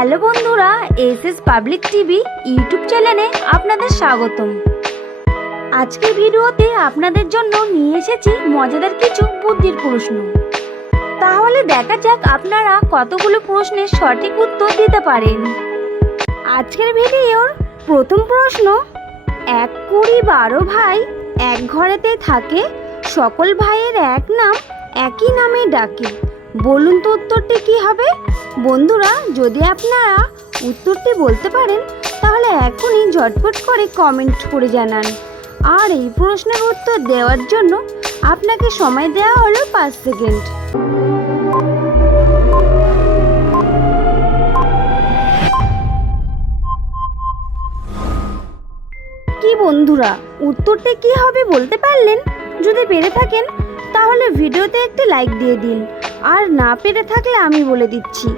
Hello বন্ধুরা S S public TV YouTube চ্যানেলে আপনাদের স্বাগতম। আজকের ভিডিওতে আপনাদের জন্য নিয়ে এসেছি মজাদার কিছু বুদ্ধির প্রশ্ন। তাহলে দেখা যাক আপনারা কতগুলো প্রশ্নের সঠিক উত্তর দিতে পারেন। আজকের ভিডিওর প্রথম প্রশ্ন, এক কুড়ি বারো ভাই এক ঘরেতে থাকে, সকল ভাইয়ের এক নাম একই নামে ডাকে। বলুন তো উত্তরটি কি হবে? বন্ধুরা, যদি আপনারা উত্তরটি বলতে পারেন, তাহলে এখনই ঝটপট করে কমেন্ট করে জানান। আর এই প্রশ্নের উত্তর দেওয়ার জন্য আপনাকে সময় দেওয়া হলো পাঁচ সেকেন্ড। কি বন্ধুরা, উত্তরটি কি হবে বলতে পারলেন? যদি পেরে থাকেন, তাহলে ভিডিওতে একটি লাইক দিয়ে দিন। আর না পেরে থাকলে আমি বলে দিচ্ছি।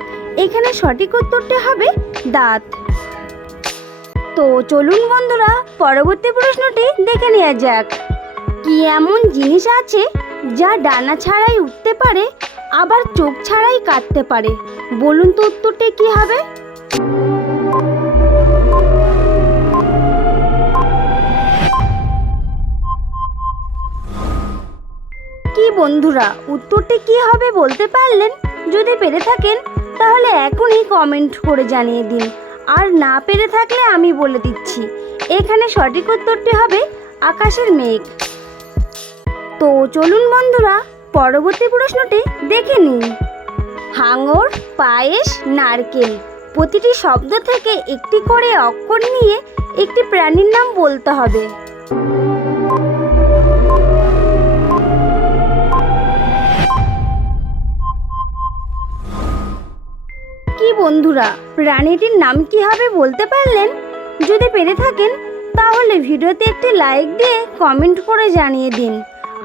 এখানে সঠিক উত্তরটা হবে দাঁত। তো চলুন বন্ধুরা, পরবর্তী প্রশ্নটি দেখে নেওয়া যাক। কি এমন জিনিস আছে যা ডানা ছাড়াই উঠতে পারে, আবার চোখ ছাড়াই কাটতে পারে? বলুন তো উত্তরটি কি হবে? বন্ধুরা, উত্তরটি কি হবে বলতে পারলেন? যদি পেরে থাকেন, তাহলে এখনই কমেন্ট করে জানিয়ে দিন। আর না পেরে থাকলে আমি বলে দিচ্ছি। এখানে সঠিক উত্তরটি হবে আকাশের মেঘ। তো চলুন বন্ধুরা, পরবর্তী প্রশ্নটি দেখে নিন। হাঙর, পায়েস, নারকেল প্রতিটি শব্দ থেকে একটি করে অক্ষর নিয়ে একটি প্রাণীর নাম বলতে হবে। বন্ধুরা প্রাণীটির নাম কি হবে বলতে পারলেন? যদি পেরে থাকেন, তাহলে ভিডিওতে একটি লাইক দিয়ে কমেন্ট করে জানিয়ে দিন।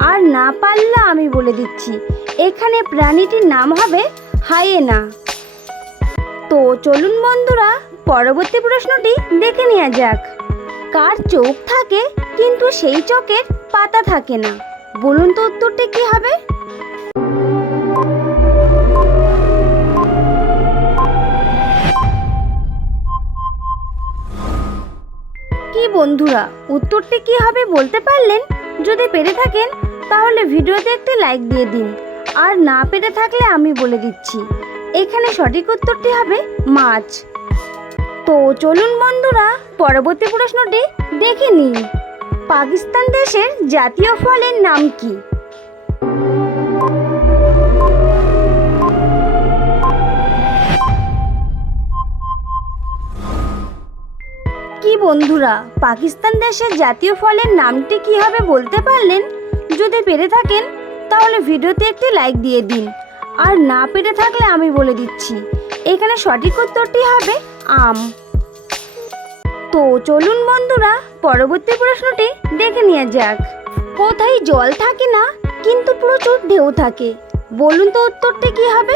আর না পারলে আমি বলে দিচ্ছি, এখানে প্রাণীটির নাম হবে হাইয়েনা তো চলুন বন্ধুরা, পরবর্তী প্রশ্নটি দেখে নেওয়া যাক। কার চোখ থাকে, কিন্তু সেই চোখের পাতা থাকে না? বলুন তো উত্তরটি কী হবে? বন্ধুরা, উত্তরটি কি হবে বলতে পারলেন? যদি পেরে থাকেন, তাহলে ভিডিওতে একটি লাইক দিয়ে দিন। আর না পেরে থাকলে আমি বলে দিচ্ছি। এখানে সঠিক উত্তরটি হবে মাছ। তো চলুন বন্ধুরা, পরবর্তী প্রশ্নটি দেখে নিন পাকিস্তান দেশের জাতীয় ফলের নাম কি? বন্ধুরা, পাকিস্তান দেশের জাতীয় ফলের নামটি কি হবে বলতে পারলেন? যদি পেরে থাকেন, তাহলে ভিডিওতে একটি লাইক দিয়ে দিন। আর না পেরে থাকলে আমি বলে দিচ্ছি, এখানে সঠিক উত্তরটি হবে আম। তো চলুন বন্ধুরা, পরবর্তী প্রশ্নটি দেখে নেওয়া যাক। কোথায় জল থাকে না, কিন্তু প্রচুর ঢেউ থাকে? বলুন তো উত্তরটি কি হবে?